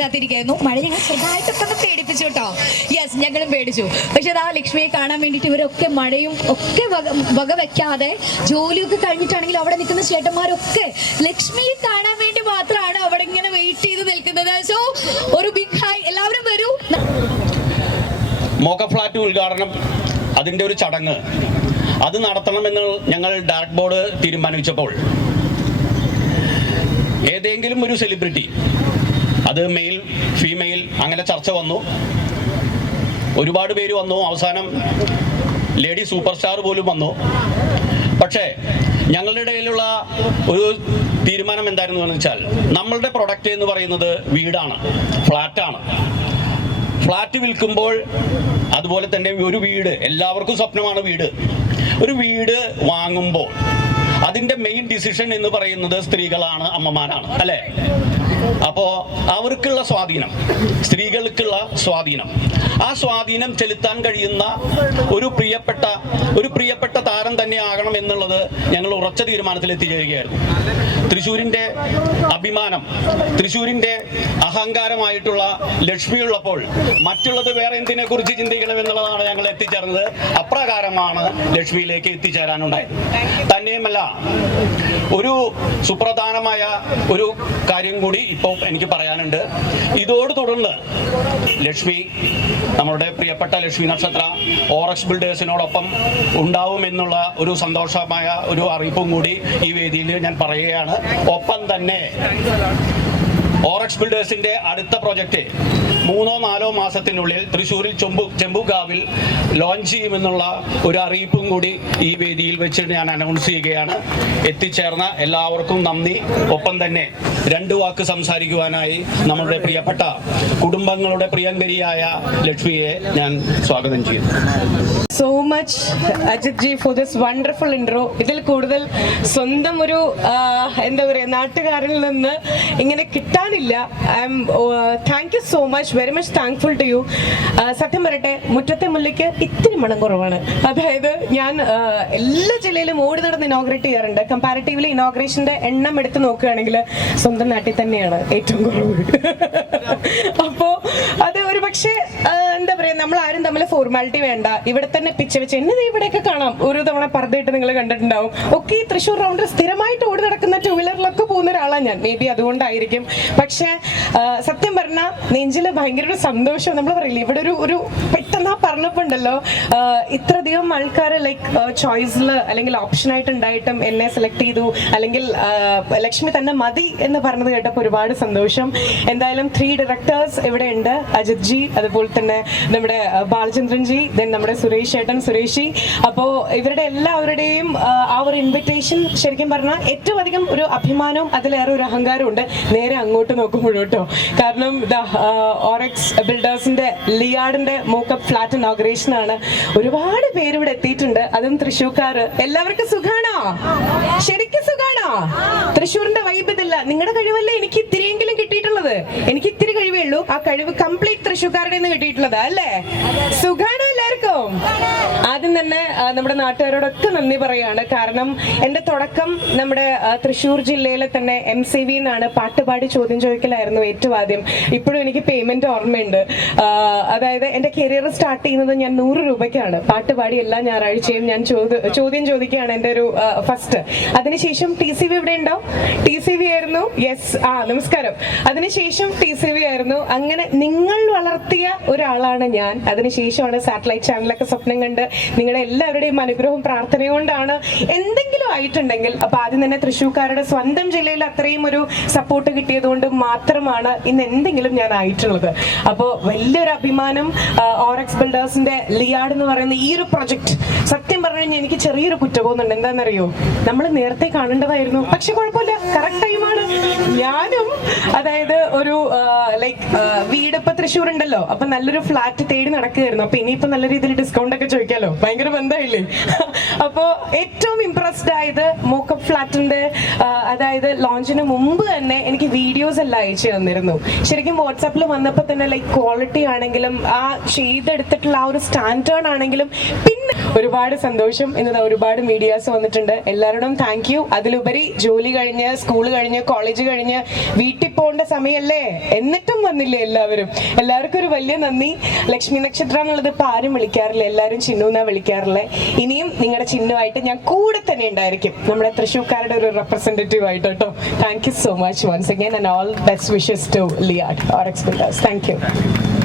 കാത്തിരിക്കുന്നു. മഴ ഞങ്ങൾ ചെറുതായിട്ടൊക്കെ പേടിപ്പിച്ചു കേട്ടോ. യെസ്, ഞങ്ങളും പേടിച്ചു. പക്ഷെ അതാ ലക്ഷ്മിയെ കാണാൻ വേണ്ടിയിട്ട് ഇവരൊക്കെ മഴയും ഒക്കെ വക വെക്കാതെ ജോലിയൊക്കെ കഴിഞ്ഞിട്ടാണെങ്കിൽ അവിടെ നിൽക്കുന്ന ചേട്ടന്മാരൊക്കെ ലക്ഷ്മിയെ കാണാൻ വേണ്ടി മാത്രമാണ് അവിടെ ഇങ്ങനെ വെയിറ്റ് ചെയ്ത് നിൽക്കുന്നത്. സോ ഒരു ബിഗ് ഹായ്, എല്ലാവരും വരൂ. മോക്ക ഫ്ലാറ്റ് ഉദ്ഘാടനം, അതിൻ്റെ ഒരു ചടങ്ങ് അത് നടത്തണമെന്ന് ഞങ്ങൾ ഡയറക്ട് ബോർഡ് തീരുമാനിച്ചപ്പോൾ ഏതെങ്കിലും ഒരു സെലിബ്രിറ്റി, അത് മെയിൽ ഫീമെയിൽ അങ്ങനെ ചർച്ച വന്നു. ഒരുപാട് പേര് വന്നു. അവസാനം ലേഡി സൂപ്പർ സ്റ്റാർ പോലും വന്നു. പക്ഷേ ഞങ്ങളുടെ ഇടയിലുള്ള ഒരു തീരുമാനം എന്തായിരുന്നു എന്ന് വെച്ചാൽ, നമ്മളുടെ പ്രൊഡക്റ്റ് എന്ന് പറയുന്നത് വീടാണ്, ഫ്ലാറ്റാണ്. ഫ്ലാറ്റ് വിൽക്കുമ്പോൾ അതുപോലെ തന്നെ ഒരു വീട്, എല്ലാവർക്കും സ്വപ്നമാണ് വീട്. ഒരു വീട് വാങ്ങുമ്പോൾ അതിൻ്റെ മെയിൻ ഡിസിഷൻ എന്ന് പറയുന്നത് സ്ത്രീകളാണ്, അമ്മമാരാണ്, അല്ലേ? അപ്പോൾ അവർക്കുള്ള സ്വാധീനം, സ്ത്രീകൾക്കുള്ള സ്വാധീനം, ആ സ്വാധീനം ചെലുത്താൻ കഴിയുന്ന ഒരു പ്രിയപ്പെട്ട താരം തന്നെ ആകണം എന്നുള്ളത് ഞങ്ങൾ ഉറച്ച തീരുമാനത്തിൽ എത്തിച്ചേരുകയായിരുന്നു. തൃശ്ശൂരിൻ്റെ അഭിമാനം, തൃശ്ശൂരിൻ്റെ അഹങ്കാരമായിട്ടുള്ള ലക്ഷ്മിയുള്ളപ്പോൾ മറ്റുള്ളത് വേറെ എന്തിനെ കുറിച്ച് ചിന്തിക്കണം എന്നുള്ളതാണ് ഞങ്ങൾ എത്തിച്ചേർന്നത്. അപ്രകാരമാണ് ലക്ഷ്മിയിലേക്ക് എത്തിച്ചേരാനുണ്ടായത്. തന്നെയുമല്ല, ഒരു സുപ്രധാനമായ ഒരു കാര്യം കൂടി ഇപ്പോൾ എനിക്ക് പറയാനുണ്ട്. ഇതോട് തുടർന്ന് ലക്ഷ്മി, നമ്മളുടെ പ്രിയപ്പെട്ട ലക്ഷ്മി നക്ഷത്ര ഓറക്സ് ബിൽഡേഴ്സിനോടൊപ്പം ഉണ്ടാവുമെന്നുള്ള ഒരു സന്തോഷമായ ഒരു അറിയിപ്പും കൂടി ഈ വേദിയിൽ ഞാൻ പറയുകയാണ്. ഒപ്പം തന്നെ ഓറക്സ് ബിൽഡേഴ്സിന്റെ അടുത്ത പ്രൊജക്റ്റ് 3-4 മാസത്തിനുള്ളിൽ തൃശ്ശൂരിൽ ചെമ്പുകാവിൽ ലോഞ്ച് ചെയ്യുമെന്നുള്ള ഒരു അറിയിപ്പും കൂടി ഈ വേദിയിൽ വെച്ചിട്ട് ഞാൻ അനൗൺസ് ചെയ്യുകയാണ്. എത്തിച്ചേർന്ന എല്ലാവർക്കും നന്ദി. ഒപ്പം തന്നെ 2 വാക്ക് സംസാരിക്കുവാനായി നമ്മളുടെ പ്രിയപ്പെട്ട കുടുംബങ്ങളുടെ പ്രിയങ്കരിയായ ലക്ഷ്മിയെ ഞാൻ സ്വാഗതം ചെയ്യുന്നു. So much Ajit ji for this wonderful intro. ഇതിൽ കൂടുതൽ സ്വന്തം ഒരു എന്താ പറയുക, നാട്ടുകാരിൽ നിന്ന് ഇങ്ങനെ കിട്ടാനില്ല. Thank you so much, very much thankful to you. സത്യം പറയട്ടെ, മുറ്റത്തെ മുല്ലയ്ക്ക് ഇത്തിരി മണം കുറവാണ്. അതായത് ഞാൻ എല്ലാ ജില്ലയിലും ഓടി നടന്ന് ഇനോഗ്രേറ്റ് ചെയ്യാറുണ്ട്. കമ്പാരിറ്റീവ്ലി ഇനോഗ്രേഷന്റെ എണ്ണം എടുത്ത് നോക്കുകയാണെങ്കിൽ സ്വന്തം നാട്ടിൽ തന്നെയാണ് ഏറ്റവും കുറവ്. അപ്പോ അത് ഒരു പക്ഷേ എന്താ പറയാ, നമ്മൾ ആരും തമ്മിൽ ഫോർമാലിറ്റി വേണ്ട, ഇവിടെ തന്നെ പിച്ച വെച്ച് എന്നെ ഇവിടെയൊക്കെ കാണാം. ഒരു തവണ പർദ്ദയിട്ട് നിങ്ങൾ കണ്ടിട്ടുണ്ടാവും. ഒക്കെ ഈ തൃശ്ശൂർ റൗണ്ടിൽ സ്ഥിരമായിട്ട് ഓടി നടക്കുന്ന 2 വീലറിലൊക്കെ പോകുന്ന ഒരാളാണ് ഞാൻ. മേ ബി അതുകൊണ്ടായിരിക്കും. പക്ഷെ സത്യം പറഞ്ഞാൽ നെഞ്ചില് ഭയങ്കര ഒരു സന്തോഷം. നമ്മൾ പറയില്ലേ, ഇവിടെ ഒരു പെട്ടെന്ന് പറഞ്ഞപ്പോ ഉണ്ടല്ലോ, ഇത്രയധികം ആൾക്കാർ ലൈക്ക് ചോയ്സിൽ അല്ലെങ്കിൽ ഓപ്ഷനായിട്ട് ഉണ്ടായിട്ടും എന്നെ സെലക്ട് ചെയ്തു, അല്ലെങ്കിൽ ലക്ഷ്മി തന്നെ മതി എന്ന് പറഞ്ഞത് കേട്ടപ്പോൾ ഒരുപാട് സന്തോഷം. എന്തായാലും 3 ഡയറക്ടേഴ്സ് ഇവിടെ ഉണ്ട്. അജിത് ജി, അതുപോലെ തന്നെ നമ്മുടെ ബാലചന്ദ്രൻ ജി, ദെൻ നമ്മുടെ സുരേഷ് ചേട്ടൻ, സുരേഷി. അപ്പോൾ ഇവരുടെ എല്ലാവരുടെയും ആ ഒരു ഇൻവിറ്റേഷൻ ശരിക്കും പറഞ്ഞാൽ ഏറ്റവും അധികം ഒരു അഭിമാനവും അതിലേറെ ഒരു അഹങ്കാരവും ഉണ്ട് നേരെ അങ്ങോട്ട് നോക്കുമ്പോഴോട്ടോ. കാരണം ഓറക്സ് ബിൽഡേഴ്സിന്റെ ലിയാഡിന്റെ മോക്കപ്പ് ഫ്ലാറ്റ് ഇനോഗ്രേഷൻ ആണ്. ഒരുപാട് പേര് ഇവിടെ എത്തിയിട്ടുണ്ട്, അതും തൃശ്ശൂർക്കാര്. എല്ലാവർക്കും സുഖാണോ? ശരിക്കും സുഖാണോ? തൃശ്ശൂരിന്റെ വൈബ് ഇതില്ല. നിങ്ങളുടെ കഴിവല്ലേ എനിക്ക് ഇത്തിരിയെങ്കിലും കിട്ടിയിട്ടുള്ളത്. എനിക്ക് ഇത്തിരി കഴിവേ ഉള്ളൂ. ആ കഴിവ് കംപ്ലീറ്റ് തൃശ്ശൂർക്കാരുടെ നിന്ന് കിട്ടിയിട്ടുള്ളത് അല്ലേ? സുഖാണോ എല്ലാവർക്കും? ആദ്യം തന്നെ നമ്മുടെ നാട്ടുകാരോടൊക്കെ നന്ദി പറയാണ്. കാരണം എന്റെ തുടക്കം നമ്മുടെ തൃശ്ശൂർ ജില്ലയിലെ തന്നെ MCV എന്നാണ്. പാട്ടുപാടി ചോദ്യം ചോദിക്കലായിരുന്നു ഏറ്റവും ആദ്യം. ഇപ്പോഴും എനിക്ക് പേയ്മെന്റ് ഓർമ്മയുണ്ട്. അതായത് എന്റെ കരിയർ സ്റ്റാർട്ട് ചെയ്യുന്നത് ഞാൻ 100 രൂപയ്ക്കാണ്. പാട്ടുപാടി എല്ലാ ഞായറാഴ്ചയും ഞാൻ ചോദ്യം ചോദിക്കുകയാണ് എന്റെ ഒരു ഫസ്റ്റ്. അതിനുശേഷം TCV ഇവിടെ ഉണ്ടാവും. TCV ആയിരുന്നു. യെസ്, നമസ്കാരം. അതിനുശേഷം TCV ആയിരുന്നു. അങ്ങനെ നിങ്ങൾ വളർത്തിയ ഒരാളാണ് ഞാൻ. അതിനുശേഷമാണ് സാറ്റലൈറ്റ് ചാനലൊക്കെ സ്വപ്നം കണ്ട് നിങ്ങളുടെ എല്ലാവരുടെയും അനുഗ്രഹവും പ്രാർത്ഥനയും കൊണ്ടാണ് എന്തെങ്കിലും ആയിട്ടുണ്ടെങ്കിൽ. അപ്പൊ ആദ്യം തന്നെ തൃശ്ശൂർക്കാരുടെ സ്വന്തം ജില്ലയിൽ അത്രയും ഒരു സപ്പോർട്ട് കിട്ടിയത് കൊണ്ട് മാത്രമാണ് ഇന്ന് എന്തെങ്കിലും ഞാൻ ആയിട്ടുള്ളത്. അപ്പോൾ വലിയൊരു അഭിമാനം. ഓറക്സ് ബിൽഡേഴ്സിന്റെ ലിയാഡ് എന്ന് പറയുന്ന ഈ ഒരു പ്രൊജക്ട് സത്യം പറഞ്ഞു കഴിഞ്ഞാൽ എനിക്ക് ചെറിയൊരു കുറ്റബോധമുണ്ട്. എന്താണെന്നറിയോ, നമ്മൾ നേരത്തെ കാണേണ്ടതായിരുന്നു. പക്ഷെ കുഴപ്പമില്ല, കറക്റ്റ് ടൈമാണ്. ഞാനും അതായത് ഒരു ലൈക്ക് വീട് ഇപ്പൊ തൃശ്ശൂർ ഉണ്ടല്ലോ, അപ്പൊ നല്ലൊരു ഫ്ലാറ്റ് തേടി നടക്കുകയായിരുന്നു. അപ്പൊ ഇനിയിപ്പോ നല്ല രീതിയിൽ ഡിസ്കൗണ്ട് ഒക്കെ ചോദിക്കാലോ, ഭയങ്കര ബന്ധമില്ലേ? അപ്പോ ഏറ്റവും ഇംപ്രസ്ഡ് ആയത് മോക്കപ്പ് ഫ്ലാറ്റിന്റെ അതായത് ലോഞ്ചിന് മുമ്പ് തന്നെ എനിക്ക് വീഡിയോസ് എല്ലാം അയച്ചു തന്നിരുന്നു. ശരിക്കും വാട്സാപ്പിൽ വന്നപ്പോൾ തന്നെ ലൈക്ക് ക്വാളിറ്റി ആണെങ്കിലും ആ ചെയ്തെടുത്തിട്ടുള്ള ആ ഒരു സ്റ്റാൻഡേർഡ് ആണെങ്കിലും പിന്നെ ഒരുപാട് സന്തോഷം. ഇന്ന് ഒരുപാട് മീഡിയാസ് വന്നിട്ടുണ്ട്. എല്ലാവരോടും താങ്ക് യു. അതിലുപരി ജോലി കഴിഞ്ഞ്, സ്കൂൾ കഴിഞ്ഞ്, കോളേജ് കഴിഞ്ഞ് വീട്ടിൽ പോകേണ്ട സമയമല്ലേ, എന്നിട്ടും വന്നില്ലേ എല്ലാവരും. എല്ലാവർക്കും ഒരു വലിയ നന്ദി. ലക്ഷ്മി നക്ഷത്ര എന്നുള്ളത് ഇപ്പൊ ആരും വിളിക്കാറില്ല, എല്ലാവരും ചിന്നു എന്നാ വിളിക്കാറില്ലേ. ഇനിയും നിങ്ങളുടെ ചിഹ്നമായിട്ട് ഞാൻ കൂടെ തന്നെ ഉണ്ടായിരിക്കും, നമ്മുടെ തൃശ്ശൂർക്കാരുടെ ഒരു റെപ്രസെന്റേറ്റീവ് ആയിട്ട് കേട്ടോ. Thank you so much once again and all best wishes to Liyad, our ex-builders. Thank you.